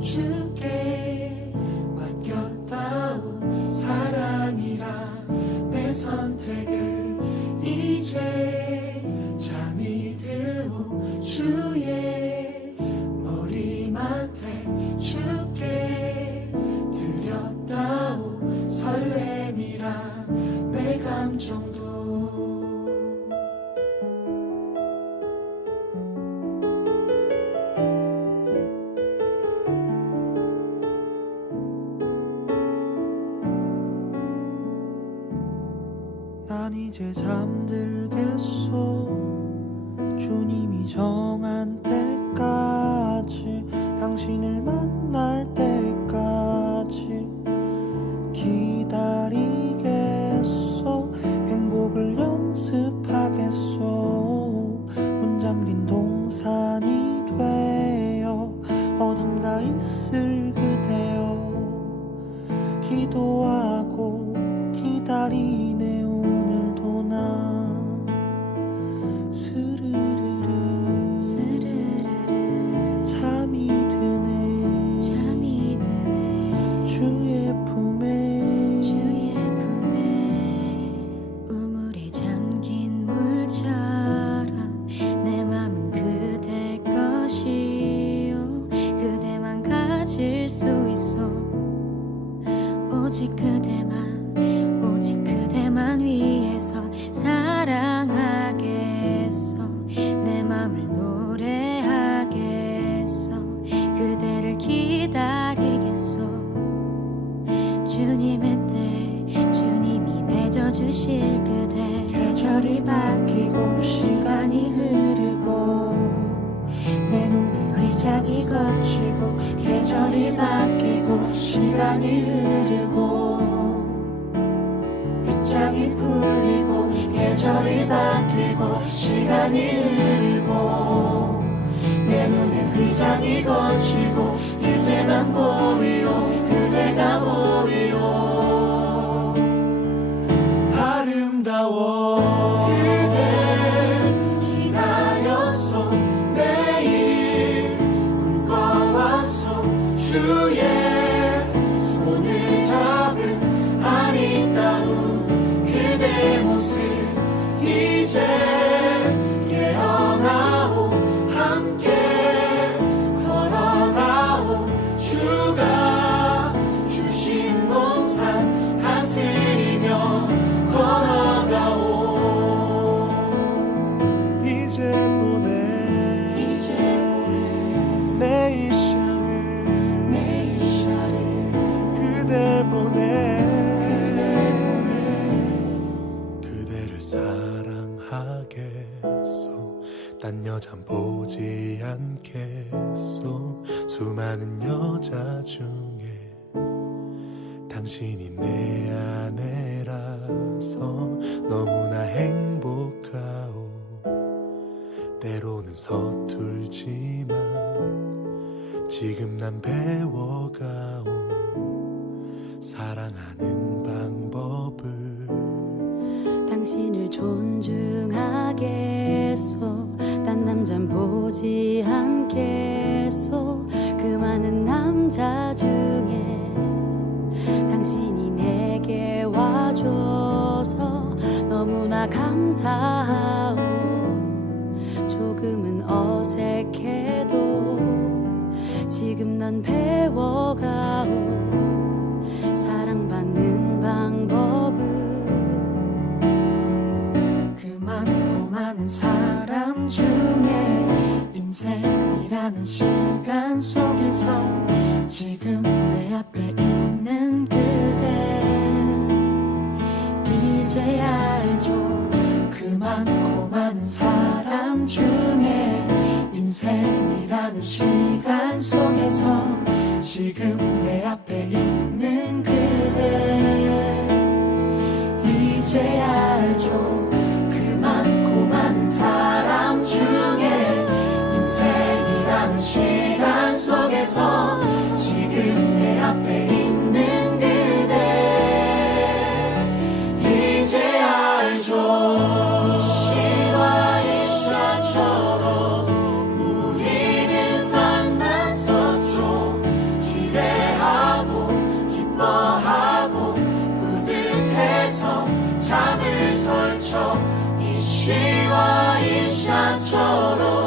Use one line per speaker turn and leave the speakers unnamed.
주께 맡겼다온 사랑이라 내 선택을 이제 잠이 드오 주의 머리맡에 주께 드렸다온 설렘이라 내 감정도
난 이제 잠들겠소? 주님이 정한 때까지 당신을 만날 때까지 기다리겠소? 행복을 연습하겠소? 문 잠긴 동산이 되
있어. 오직 그대만 오직 그대만 위해
장이 풀리고 계절이 바뀌고 시간이 흐르고 내 눈에 위장이 거치고 이제 난 보이오 그대가 보이오. 아름다워. 그댈 기다렸소 매일 꿈꿔왔소 주의 딴 여잔 보지 않겠소. 수많은 여자 중에 당신이 내 아내라서 너무나 행복하오. 때로는 서툴지만 지금 난 배워가오. 사랑하는 방법을
당신을 존중 와줘서. 너무나 감사하오. 조금은 어색해도 지금 난 배워가오. 사랑받는 방법을
그 많고 많은 사람 중에 인생이라는 시간 속에서 지금 내 앞에 있는 그 이제야 알죠? 그 많고 많은 사람 중에 인생이라는 시간 속에서 지금 내 앞에 있는 그대. 이제야 알죠 샤처럼